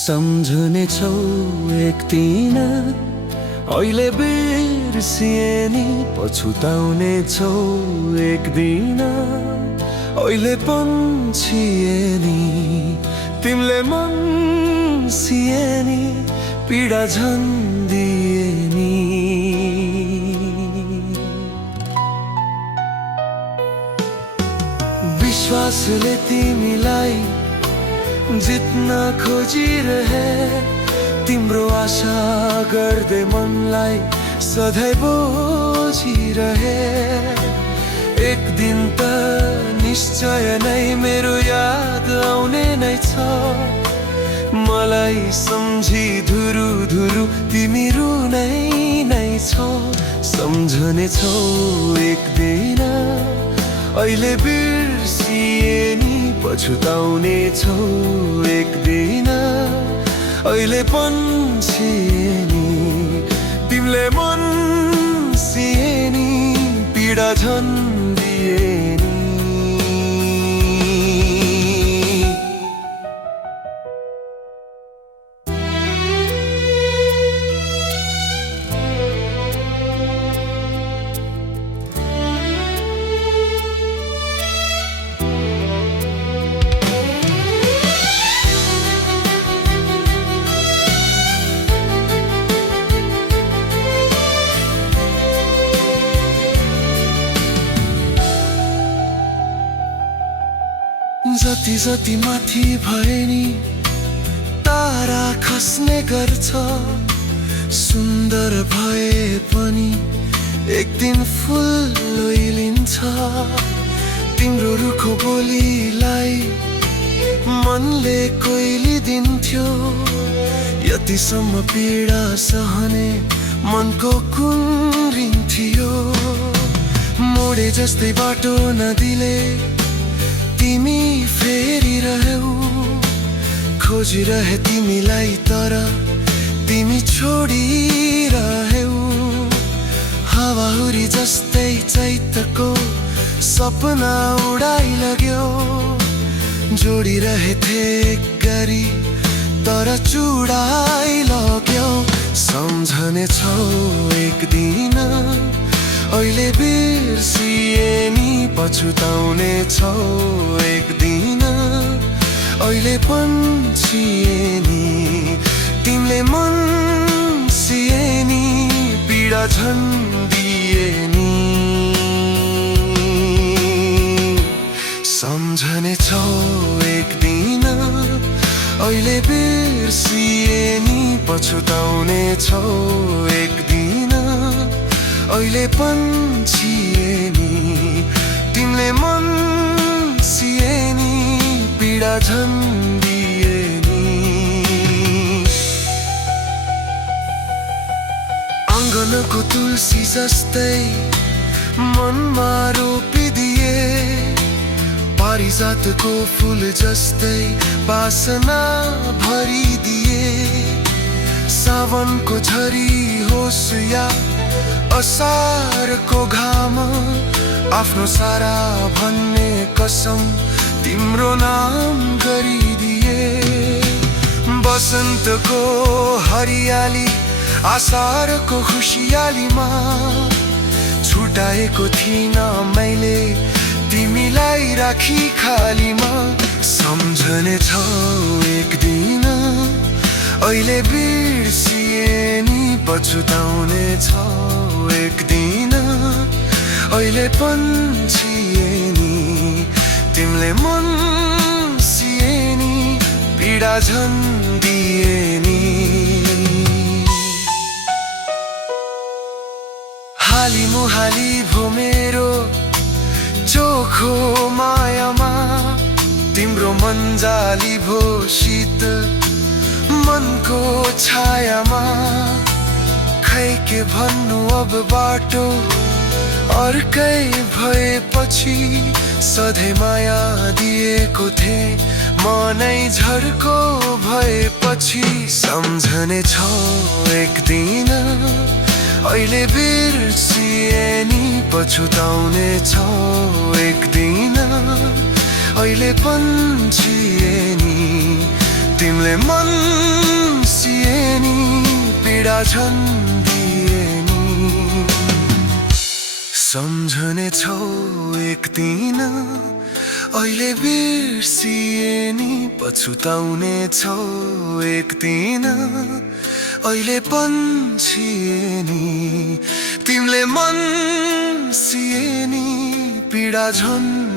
सम्झने छौ एक दिन अहिले बिर्सिए नि पछुताउने छौ एक दिन अहिले पन्छिए नि तिमीले मन सिए नि पीडा झन् दिए नि विश्वासले तिमीलाई जित्न खोजिरहे तिम्रो आशा गर्दै मनलाई सधैँ बोझिरहे एक दिन त निश्चय नै मेरो याद आउने नै छ मलाई सम्झी धुरु धुरु तिमी रुनै नै छौ सम्झने छौ एक दिन अहिले बिर्सिए नि पछुताउने छौ एक दिन अहिले पन्छिए नि तिमीले मन सिए नि पीडा झन् दिए नि जति जति माथि भए नि तारा खस्ने गर्छ सुन्दर भए पनि एक दिन फुल ओइलिन्छ तिम्रो रुखो बोलीलाई मनले कोइलिदिन्थ्यो यतिसम्म पीडा सहने मनको कुन्रिन्थ्यो मोडे जस्तै बाटो नदिले तिमी फेरिरह्यौ खोजिरहे तिमीलाई तर तिमी छोडिरह्यौ हावाहुरी जस्तै चैतको सपना उडाइ लग्यो जोडिरहेथे गरी तर चुडाइ लग्यो सम्झने छौ एक दिन अहिले बिर्सिए नि पछुताउने छौ एक दिन अहिले पन्छिए नि तिमीले मन सिए नि पीडा झन् दिए नि सम्झने छौ एक दिन अहिले बिर्सिए नि पछुताउने छौ एक दिन अहिले पन्छिए नि तिमीले मन सिए नि पीडा झन् दिए नि आँगनको तुलसी जस्तै मनमा रोपिदिए पारिजातको फुल जस्तै बासना भरिदिए सावनको झरी होस् या असारको घाम आफ्नो सारा भन्ने कसम तिम्रो नाम गरिदिए बसन्तको हरियाली आषाढको खुसियालीमा छुटाएको थिइन मैले तिमीलाई राखी खालीमा सम्झने छौ एक दिन अहिले बिर्सिए नि पछुताउने छौ एक दिन अहिले पन्छिए नि तिमीले मन सिए नि पीडा झन् दिए नि हाली मुहाली भो मेरो चोखो मायामा तिम्रो मन जाली भो शीत मनको छायामा खै के भन्नु अब बाटो अर्कै भएपछि सधैँ माया दिएको थिएँ मनै झर्को भएपछि सम्झने छौ एक दिन अहिले बिर्सिए नि पछुताउने छौ एक दिन अहिले पन्छिए नि तिमीले मन सिए नि पीडा झन् दिए नि सम्झने छौ एक दिन अहिले बिर्सिए नि पछुताउने छौ एक दिन अहिले पन्छिए नि तिमीले मन सिए नि पीडा झन्